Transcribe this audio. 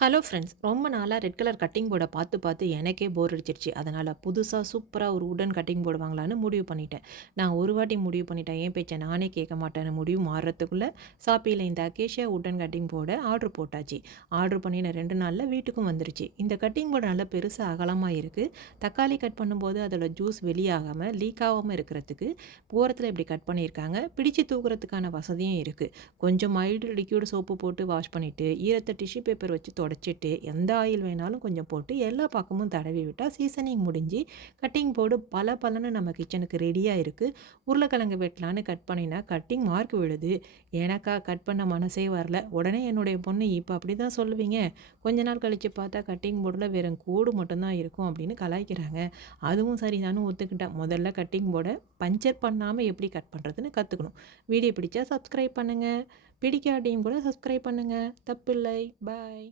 Hello friends, ரொம்ப நாளாக red colour cutting போர்டை பார்த்து பார்த்து எனக்கே போர் அடிச்சிருச்சு. அதனால் புதுசாக சூப்பராக ஒரு உடன் கட்டிங் போர்டு வாங்கலான்னு முடிவு பண்ணிட்டேன். நான் ஒரு வாட்டி முடிவு பண்ணிட்டேன், என் பேச்சை நானே கேட்க மாட்டேன்னு முடிவு மாறுறதுக்குள்ளே ஷாப்பியில் இந்த அகேஷியா உடன் கட்டிங் போர்டை ஆர்டர் போட்டாச்சு. ஆர்டர் பண்ணின 2 நாளில் வீட்டுக்கும் வந்துருச்சு. இந்த கட்டிங் போர்டு நல்லா பெருசாக அகலமாக இருக்குது. தக்காளி கட் பண்ணும்போது அதோட ஜூஸ் வெளியாகாமல் லீக் ஆகாமல் இருக்கிறதுக்கு ஓரத்தில் இப்படி கட் பண்ணியிருக்காங்க. பிடிச்சு தூக்குறதுக்கான வசதியும் இருக்குது. கொஞ்சம் மைல்டு லிக்யூட் சோப்பு போட்டு வாஷ் பண்ணிவிட்டு ஈரத்தை டிஷ்யூ பேப்பர் வச்சு தொடச்சிட்டு எந்த ஆயில் வேணாலும் கொஞ்சம் போட்டு எல்லா பக்கமும் தடவி விட்டால் சீசனிங் முடிஞ்சு கட்டிங் போர்டு பல பலன்னு நம்ம கிச்சனுக்கு ரெடியாக இருக்குது. உருளைக்கிழங்கு வெட்டலான்னு கட் பண்ணினா கட்டிங் மார்க் விழுது. எனக்கா கட் பண்ண மனசே வரல. உடனே என்னுடைய பொண்ணு, இப்போ அப்படி தான் சொல்லுவீங்க, கொஞ்ச நாள் கழித்து பார்த்தா கட்டிங் போர்டில் வெறும் கோடு மட்டும்தான் இருக்கும் அப்படின்னு கலாய்க்கிறாங்க. அதுவும் சரிதானு ஒத்துக்கிட்டேன். முதல்ல கட்டிங் போர்டை பஞ்சர் பண்ணாமல் எப்படி கட் பண்ணுறதுன்னு கற்றுக்கணும். வீடியோ பிடிச்சா சப்ஸ்கிரைப் பண்ணுங்கள், பிடிக்காட்டியும் கூட சப்ஸ்கிரைப் பண்ணுங்கள், தப்பில்லை. பாய்.